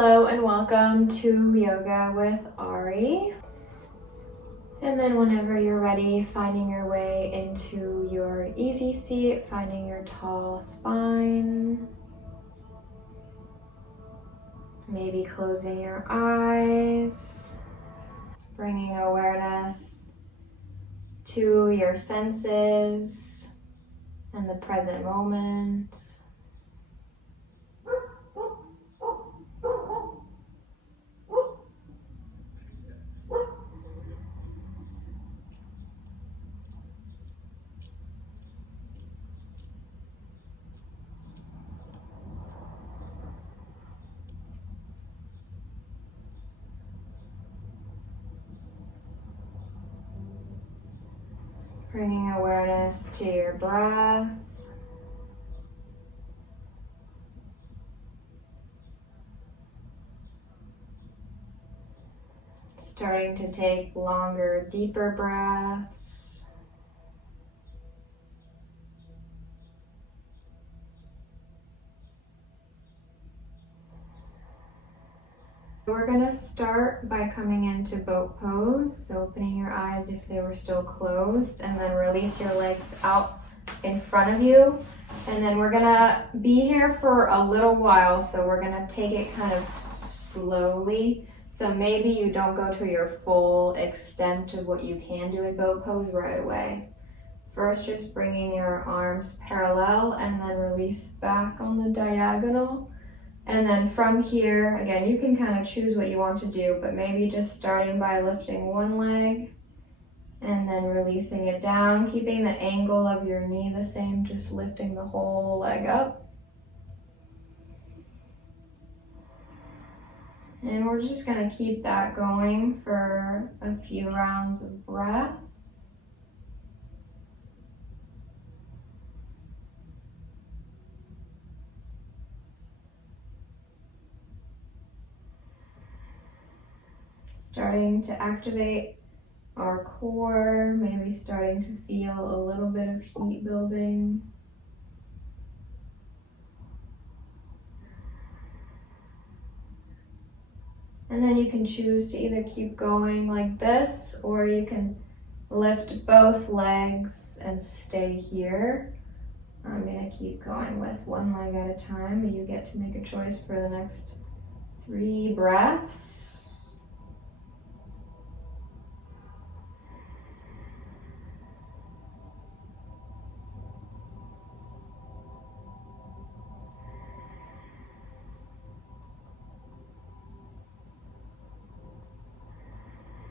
Hello and welcome to Yoga with Ari. And then whenever you're ready, finding your way into your easy seat, finding your tall spine. Maybe closing your eyes, bringing awareness to your senses and the present moment. Bringing awareness to your breath. Starting to take longer, deeper breaths. We're going to start by coming into boat pose, so opening your eyes if they were still closed, and then release your legs out in front of you. And then we're going to be here for a little while, so we're going to take it kind of slowly. So maybe you don't go to your full extent of what you can do in boat pose right away. First, just bringing your arms parallel and then release back on the diagonal. And then from here, again, you can kind of choose what you want to do, but maybe just starting by lifting one leg and then releasing it down, keeping the angle of your knee the same, just lifting the whole leg up. And we're just going to keep that going for a few rounds of breath. Starting to activate our core, maybe starting to feel a little bit of heat building. And then you can choose to either keep going like this, or you can lift both legs and stay here. I'm going to keep going with one leg at a time, and you get to make a choice for the next 3 breaths.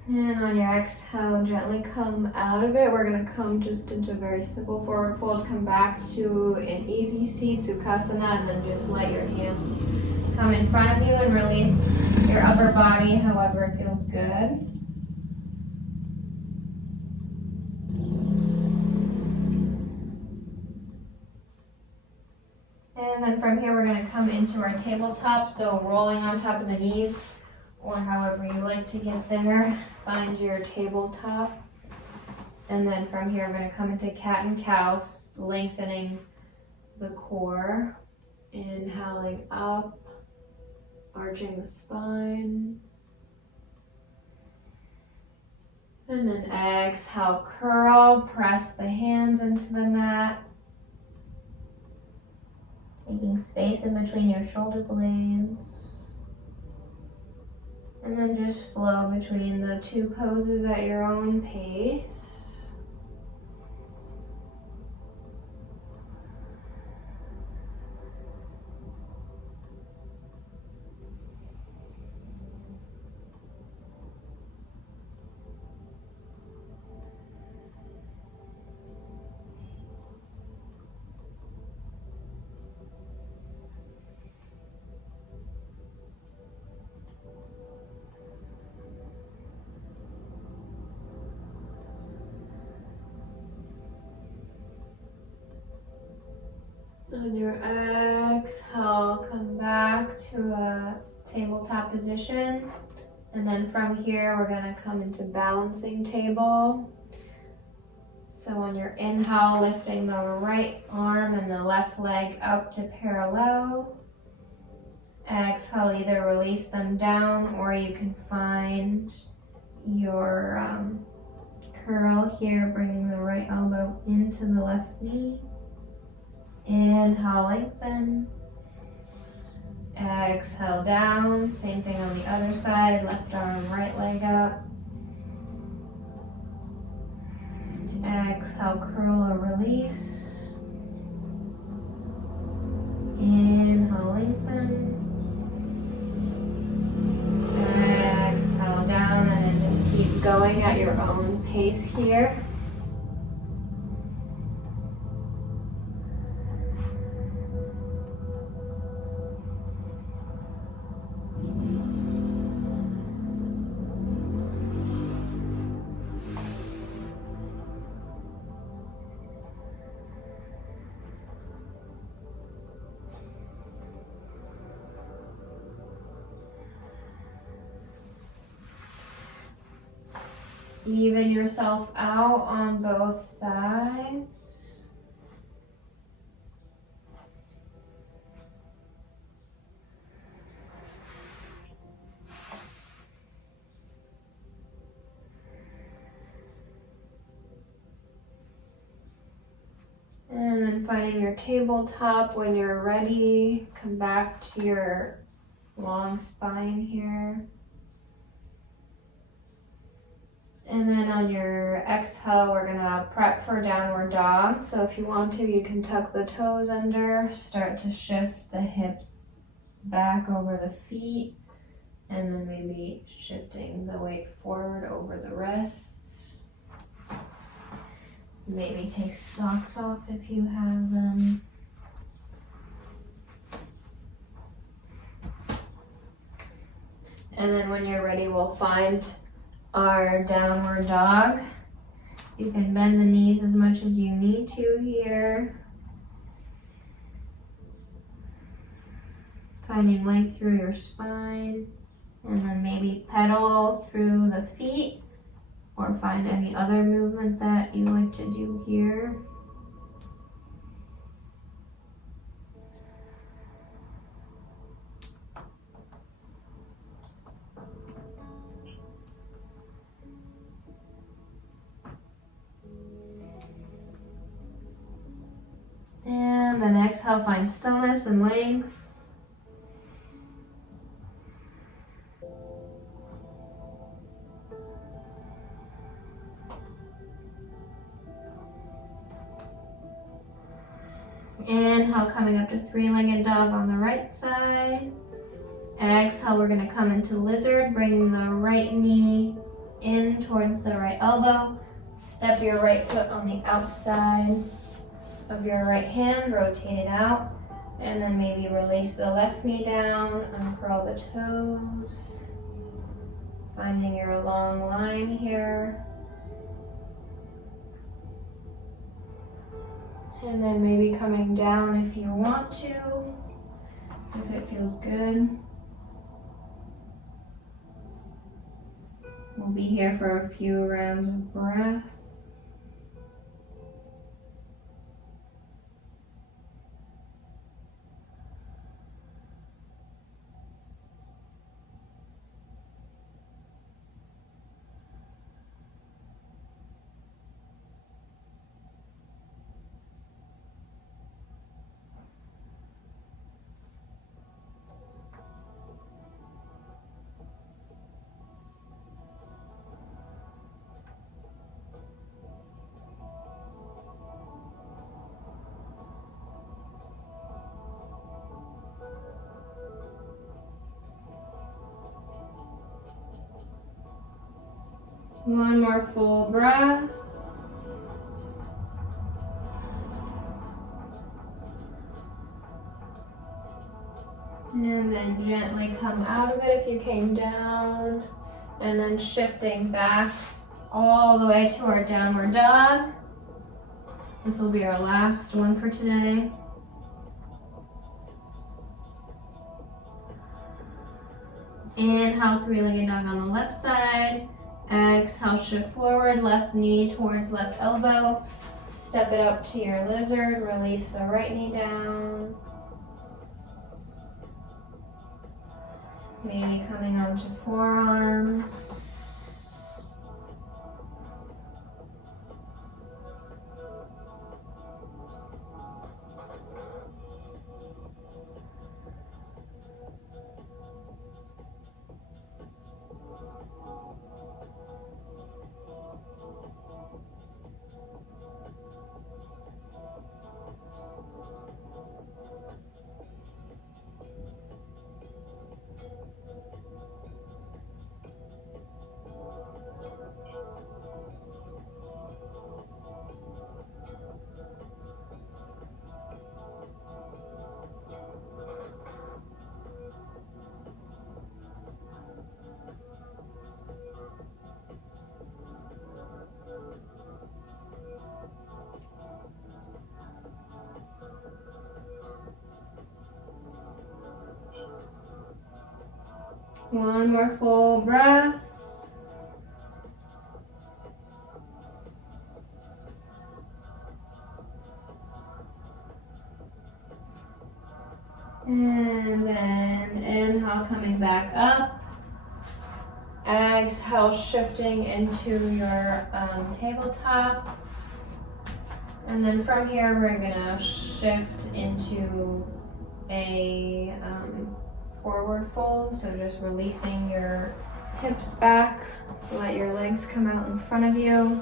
And on your exhale, gently come out of it. We're going to come just into a very simple forward fold. Come back to an easy seat, Sukhasana, and then just let your hands come in front of you and release your upper body however it feels good. And then from here, we're going to come into our tabletop, so rolling on top of the knees, or however you like to get there. Find your tabletop. And then from here, we're going to come into cat and cow, lengthening the core. Inhaling up, arching the spine. And then exhale, curl, press the hands into the mat. Taking space in between your shoulder blades. And then just flow between the 2 poses at your own pace. On your exhale, come back to a tabletop position. And then from here, we're going to come into balancing table. So on your inhale, lifting the right arm and the left leg up to parallel. Exhale, either release them down or you can find your curl here, bringing the right elbow into the left knee. Inhale, lengthen. Exhale, down. Same thing on the other side. Left arm, right leg up. Exhale, curl or release. Inhale, lengthen. Exhale, down, and then just keep going at your own pace here. Even yourself out on both sides. And then finding your tabletop when you're ready. Come back to your long spine here. And then on your exhale, we're gonna prep for downward dog. So if you want to, you can tuck the toes under, start to shift the hips back over the feet, and then maybe shifting the weight forward over the wrists. Maybe take socks off if you have them. And then when you're ready, we'll find our downward dog. You can bend the knees as much as you need to here. Finding length through your spine. And then maybe pedal through the feet or find any other movement that you like to do here. And then exhale, find stillness and length. Inhale, coming up to three-legged dog on the right side. Exhale, we're gonna come into lizard, bringing the right knee in towards the right elbow. Step your right foot on the outside of your right hand, rotate it out, and then maybe release the left knee down, uncurl the toes, finding your long line here. And then maybe coming down if you want to, if it feels good. We'll be here for a few rounds of breath. One more full breath. And then gently come out of it if you came down. And then shifting back all the way to our downward dog. This will be our last one for today. Inhale, three-legged dog on the left side. Exhale, shift forward, left knee towards left elbow. Step it up to your lizard, release the right knee down. Maybe coming onto forearms. One more full breath. And then inhale, coming back up. Exhale, shifting into your tabletop. And then from here, we're gonna shift into a forward fold. So just releasing your hips back. Let your legs come out in front of you.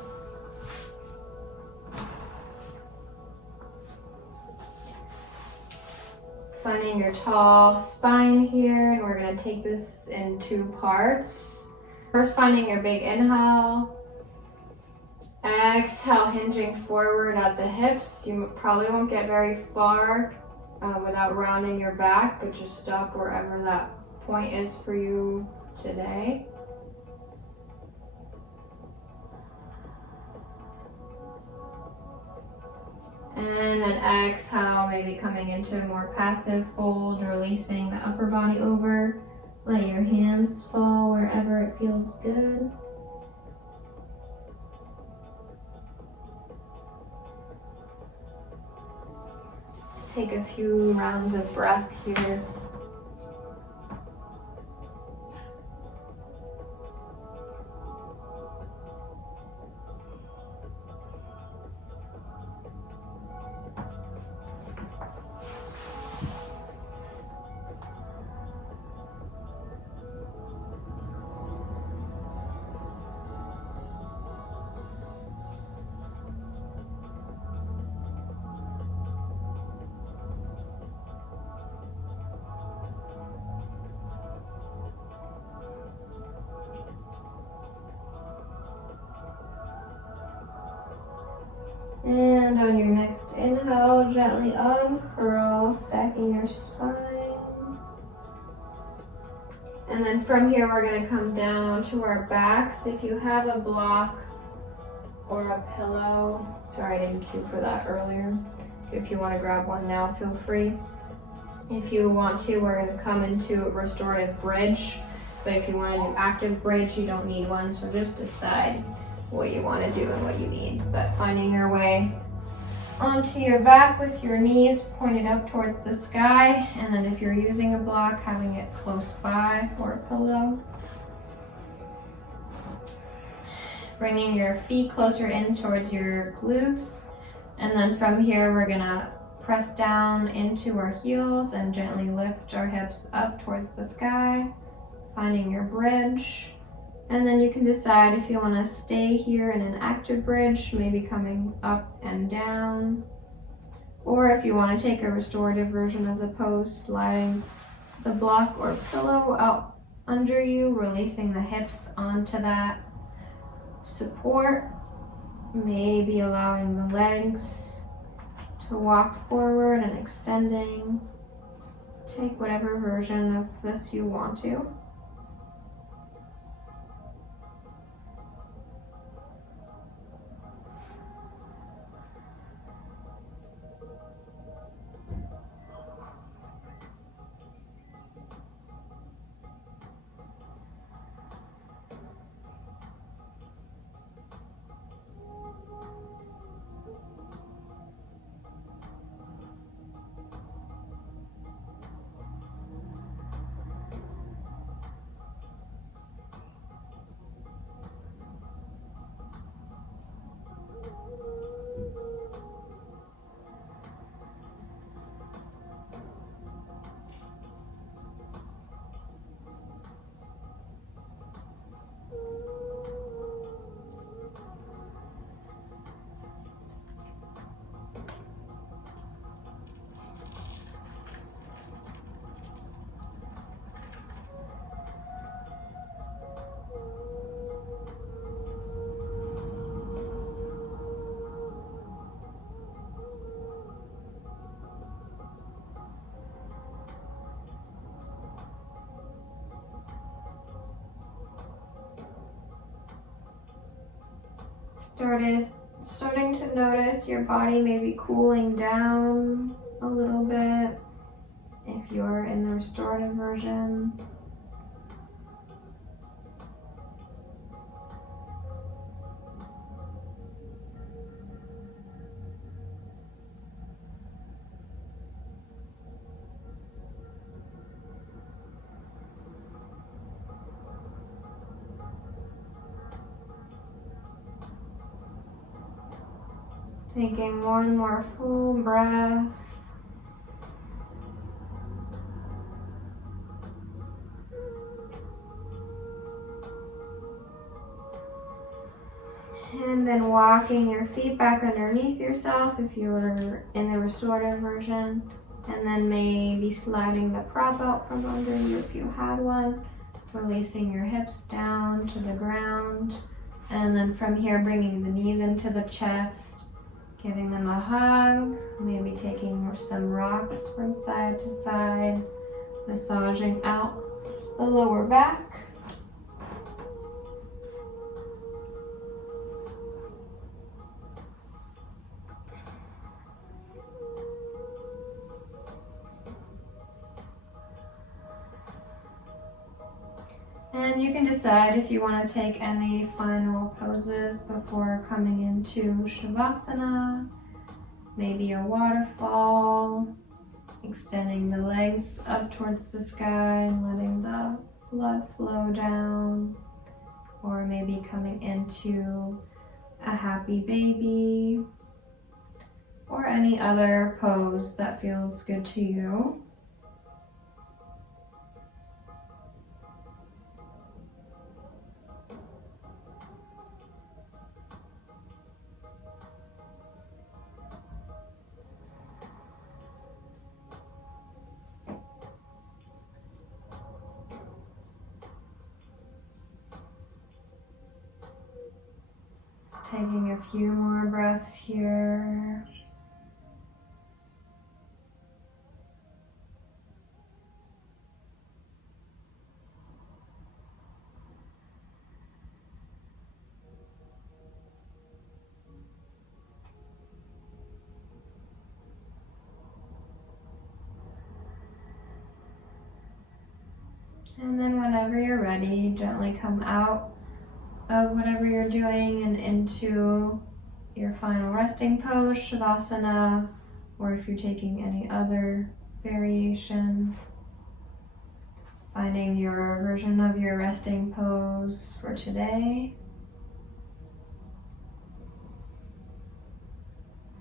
Finding your tall spine here, and we're gonna take this in 2 parts. First, finding your big inhale. Exhale, hinging forward at the hips. You probably won't get very far without rounding your back, but just stop wherever that point is for you today. And then exhale, maybe coming into a more passive fold, releasing the upper body over. Let your hands fall wherever it feels good. Take a few rounds of breath here. And on your next inhale, gently uncurl, stacking your spine. And then from here, we're going to come down to our backs. If you have a block or a pillow, sorry, I didn't cue for that earlier. If you want to grab one now, feel free. If you want to, we're going to come into a restorative bridge. But if you want to do active bridge, you don't need one. So just decide what you want to do and what you need. But finding your way onto your back with your knees pointed up towards the sky, and then if you're using a block, having it close by or a pillow. Bringing your feet closer in towards your glutes, and then from here we're gonna press down into our heels and gently lift our hips up towards the sky, finding your bridge. And then you can decide if you want to stay here in an active bridge, maybe coming up and down, or if you want to take a restorative version of the pose, sliding the block or pillow out under you, releasing the hips onto that support, maybe allowing the legs to walk forward and extending. Take whatever version of this you want to. Starting to notice your body maybe cooling down a little bit if you're in the restorative version. Taking one more full breath. And then walking your feet back underneath yourself if you're in the restorative version. And then maybe sliding the prop out from under you if you had one. Releasing your hips down to the ground. And then from here, bringing the knees into the chest, giving them a hug, maybe taking some rocks from side to side, massaging out the lower back. And you can decide if you want to take any final poses before coming into Shavasana. Maybe a waterfall, extending the legs up towards the sky and letting the blood flow down. Or maybe coming into a happy baby. Or any other pose that feels good to you. Taking a few more breaths here. And then whenever you're ready, gently come out of whatever you're doing and into your final resting pose, Shavasana, or if you're taking any other variation, finding your version of your resting pose for today.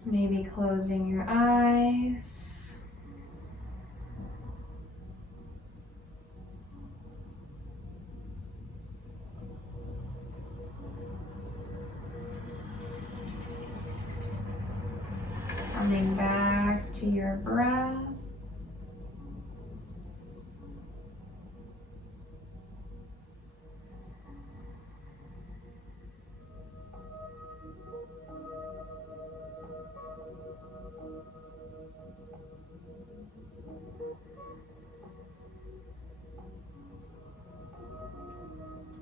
Maybe closing your eyes. Coming back to your breath.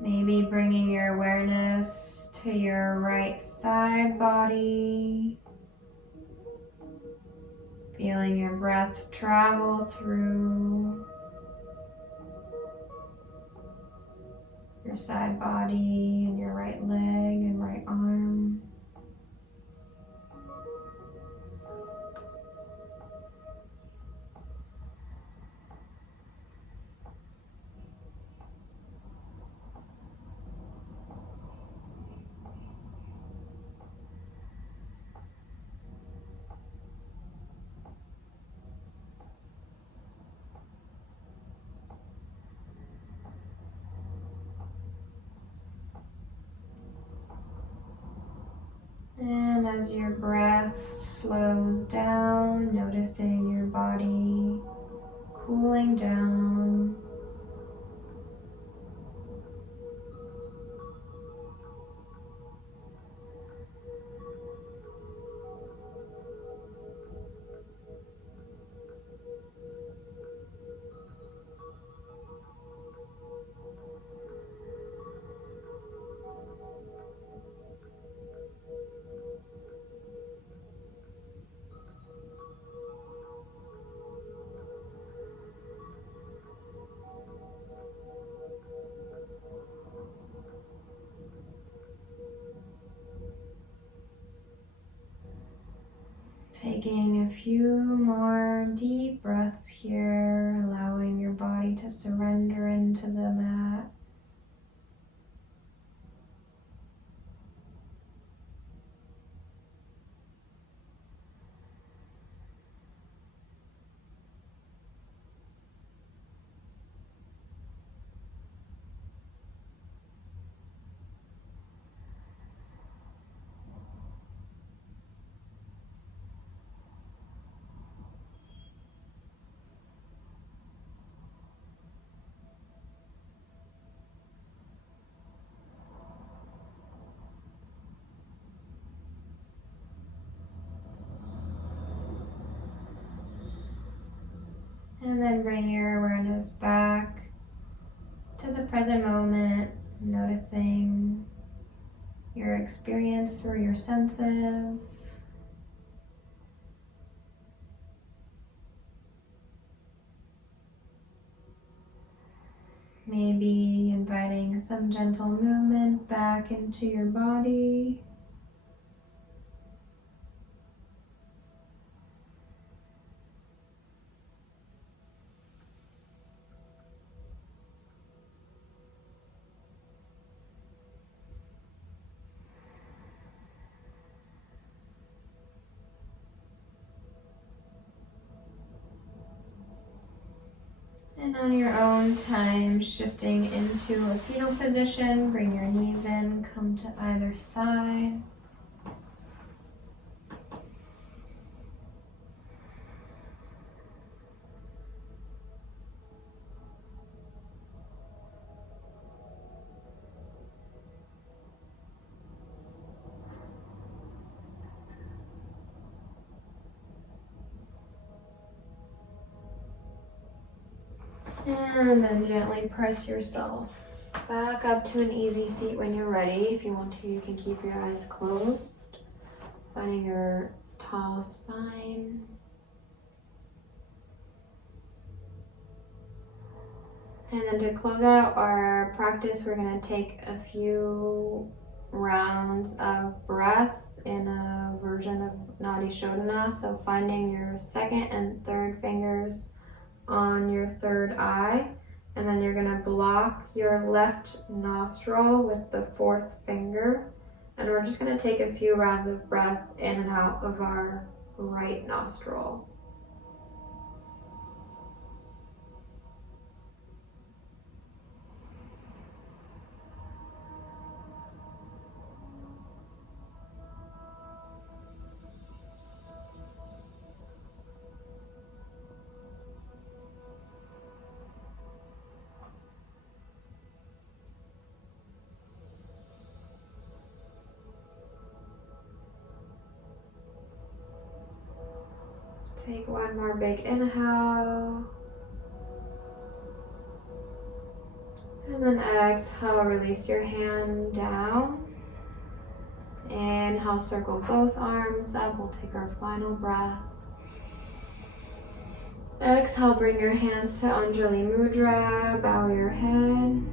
Maybe bringing your awareness to your right side body. Feeling your breath travel through your side body and your right leg and right arm. And as your breath slows down, noticing your body cooling down. Taking a few more deep breaths here, allowing your body to surrender into the mat. And then bring your awareness back to the present moment, noticing your experience through your senses. Maybe inviting some gentle movement back into your body. And on your own time, shifting into a fetal position, bring your knees in, come to either side. And then gently press yourself back up to an easy seat when you're ready. If you want to, you can keep your eyes closed, finding your tall spine. And then to close out our practice, we're going to take a few rounds of breath in a version of Nadi Shodhana. So finding your second and third fingers on your third eye, and then you're gonna block your left nostril with the fourth finger, and we're just gonna take a few rounds of breath in and out of our right nostril. Take one more big inhale. And then exhale, release your hand down. Inhale, circle both arms up. We'll take our final breath. Exhale, bring your hands to Anjali Mudra, bow your head.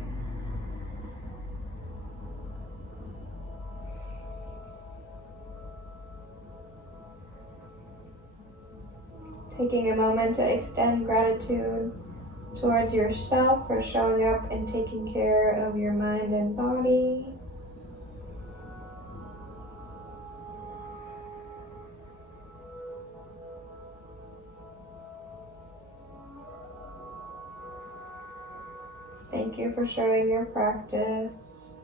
Taking a moment to extend gratitude towards yourself for showing up and taking care of your mind and body. Thank you for sharing your practice.